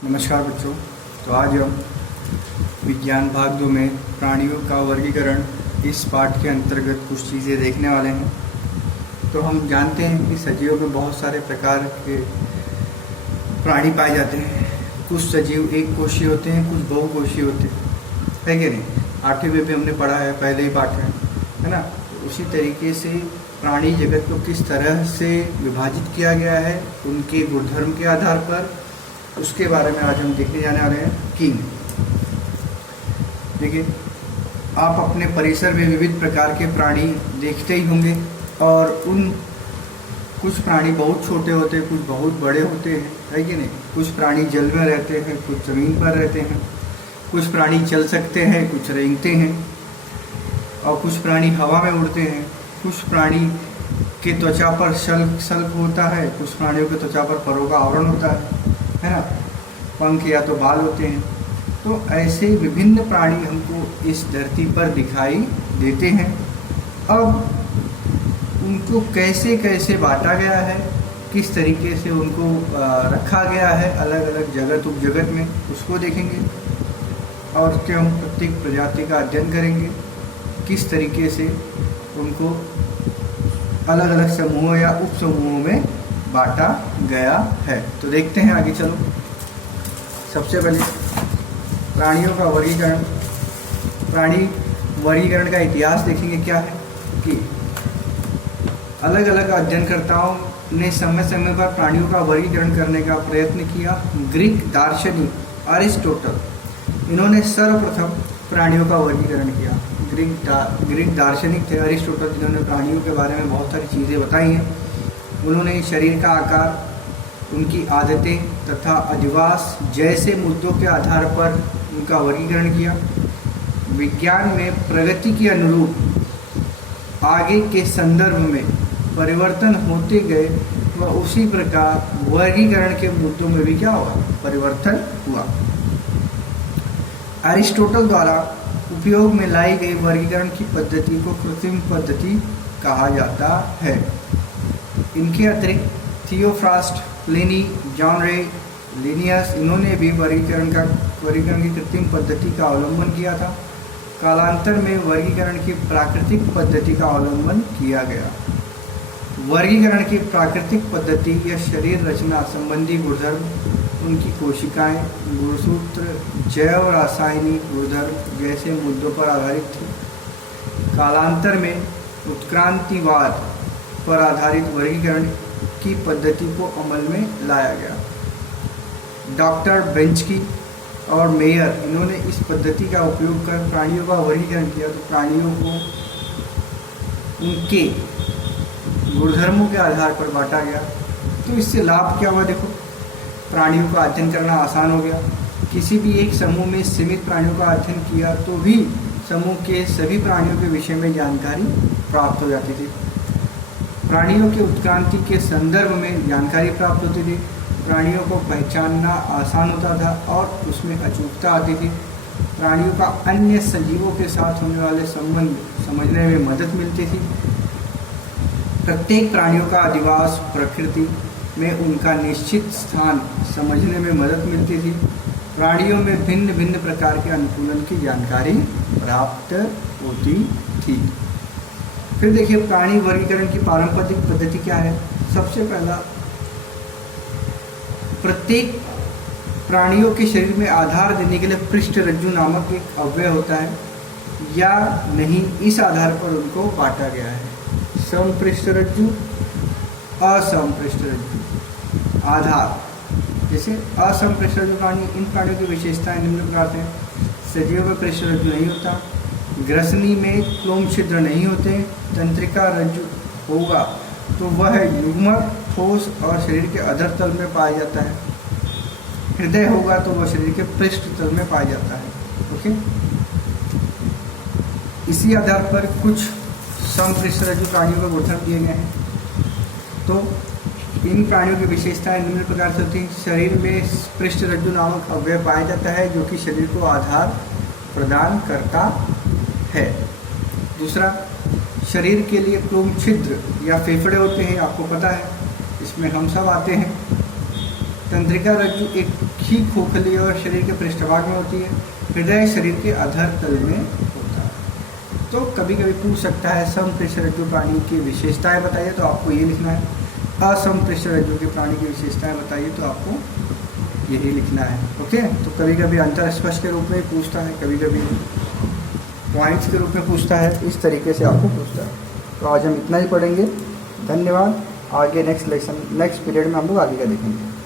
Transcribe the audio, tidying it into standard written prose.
नमस्कार बच्चों। तो आज हम विज्ञान भाग 2 में प्राणियों का वर्गीकरण इस पाठ के अंतर्गत कुछ चीज़ें देखने वाले हैं। तो हम जानते हैं कि सजीवों में बहुत सारे प्रकार के प्राणी पाए जाते हैं। कुछ सजीव एक कोशीय होते हैं, कुछ बहुकोशीय होते हैं, है कि नहीं। 8वीं में भी हमने पढ़ा है, पहले ही पाठ में, है ना। उसी तरीके से प्राणी जगत को किस तरह से विभाजित किया गया है उनके गुणधर्म के आधार पर, उसके बारे में आज हम देखने जाने वाले हैं। किंग देखिए, आप अपने परिसर में विविध प्रकार के प्राणी देखते ही होंगे और उन कुछ प्राणी बहुत छोटे होते हैं, कुछ बहुत बड़े होते हैं, है कि नहीं। कुछ प्राणी जल में रहते हैं, कुछ ज़मीन पर रहते हैं, कुछ प्राणी चल सकते हैं, कुछ रेंगते हैं, और कुछ प्राणी हवा में उड़ते हैं। कुछ प्राणी के त्वचा पर शल्क होता है, कुछ प्राणियों के त्वचा पर परों का आवरण होता है ना। पंख या तो बाल होते हैं। तो ऐसे विभिन्न प्राणी हमको इस धरती पर दिखाई देते हैं। अब उनको कैसे कैसे बांटा गया है, किस तरीके से उनको रखा गया है अलग अलग जगत उपजगत में, उसको देखेंगे। और उसके हम प्रत्येक प्रजाति का अध्ययन करेंगे, किस तरीके से उनको अलग अलग समूहों या उप समूहों में बांटा गया है। तो देखते हैं, आगे चलो। सबसे पहले प्राणियों का वर्गीकरण। प्राणी वर्गीकरण का इतिहास देखेंगे। क्या है कि अलग अलग अध्ययनकर्ताओं ने समय समय पर प्राणियों का वर्गीकरण करने का प्रयत्न किया। ग्रीक दार्शनिक अरिस्टोटल, इन्होंने सर्वप्रथम प्राणियों का वर्गीकरण किया। ग्रीक दार्शनिक थे अरिस्टोटल, जिन्होंने प्राणियों के बारे में बहुत सारी चीज़ें बताई हैं। उन्होंने शरीर का आकार, उनकी आदतें तथा अधिवास जैसे मुद्दों के आधार पर उनका वर्गीकरण किया। विज्ञान में प्रगति के अनुरूप आगे के संदर्भ में परिवर्तन होते गए व उसी प्रकार वर्गीकरण के मुद्दों में भी क्या हुआ, परिवर्तन हुआ। अरिस्टोटल द्वारा उपयोग में लाई गई वर्गीकरण की पद्धति को कृत्रिम पद्धति कहा जाता है। इनके अतिरिक्त थियोफ्रास्ट, प्लिनी, जॉन रे, लिनियस, इन्होंने भी वर्गीकरण की कृत्रिम पद्धति का अवलंबन किया था। कालांतर में वर्गीकरण की प्राकृतिक पद्धति का अवलंबन किया गया। वर्गीकरण की प्राकृतिक पद्धति या शरीर रचना संबंधी गुणधर्म, उनकी कोशिकाएं, गुणसूत्र, जैव रासायनिक गुणधर्म जैसे मुद्दों पर आधारित थी। कालांतर में उत्क्रांतिवाद पर आधारित वर्गीकरण की पद्धति को अमल में लाया गया। डॉक्टर बेंचकी और मेयर, इन्होंने इस पद्धति का उपयोग कर प्राणियों का वर्गीकरण किया। तो प्राणियों को उनके गुणधर्मों के आधार पर बांटा गया। तो इससे लाभ क्या हुआ, देखो, प्राणियों का अध्ययन करना आसान हो गया। किसी भी एक समूह में सीमित प्राणियों का अध्ययन किया तो भी समूह के सभी प्राणियों के विषय में जानकारी प्राप्त हो जाती थी। प्राणियों के उत्क्रांति के संदर्भ में जानकारी प्राप्त होती थी। प्राणियों को पहचानना आसान होता था और उसमें अचूकता आती थी। प्राणियों का अन्य सजीवों के साथ होने वाले संबंध समझने में मदद मिलती थी। प्रत्येक प्राणियों का अधिवास प्रकृति में उनका निश्चित स्थान समझने में मदद मिलती थी। प्राणियों में भिन्न भिन्न प्रकार के अनुकूलन की जानकारी प्राप्त होती थी। फिर देखिए, प्राणी वर्गीकरण की पारंपरिक पद्धति क्या है। सबसे पहला, प्रत्येक प्राणियों के शरीर में आधार देने के लिए पृष्ठरज्जु नामक एक अवयव होता है या नहीं, इस आधार पर उनको बांटा गया है। समपृष्ठरज्जु, असमपृष्ठरज्जु। आधार जैसे असमपृष्ठरज्जु प्राणी, इन प्राणियों की विशेषताएं निम्न प्रकार से। सजीवों में पृष्ठरज्जु नहीं होता, ग्रसनी में क्लोम छिद्र नहीं होते, तंत्रिका रज्जु होगा तो वह युग्मक, ठोस और शरीर के अधर तल में पाया जाता है। हृदय होगा तो वह शरीर के पृष्ठ तल में पाया जाता है। ओके, इसी आधार पर कुछ समपृष्ठरज्जु प्राणियों के गुणधर्म दिए गए हैं। तो इन प्राणियों की विशेषताएं निम्न प्रकार से होती हैं। शरीर में पृष्ठरज्जु नामक अवयव पाया जाता है जो कि शरीर को आधार प्रदान करता है। दूसरा, शरीर के लिए क्लोम छिद्र या फेफड़े होते हैं, आपको पता है, इसमें हम सब आते हैं। तंत्रिका रज्जु एक ठीक खोखली और शरीर के पृष्ठभाग में होती है। हृदय शरीर के अधर तल में होता है। तो कभी कभी पूछ सकता है समपृष्ठ रज्जु प्राणी की विशेषताएं बताइए, तो आपको ये लिखना है। असमपृष्ठ रज्जु के प्राणी की विशेषताएं बताइए, तो आपको यही लिखना है। ओके, तो कभी कभी अंतरस्पर्श के रूप में पूछता है, कभी कभी पॉइंट्स के रूप में पूछता है, इस तरीके से आपको पूछता है। तो आज हम इतना ही पढ़ेंगे। धन्यवाद। आगे नेक्स्ट लेसन नेक्स्ट पीरियड में हम लोग आगे का देखेंगे।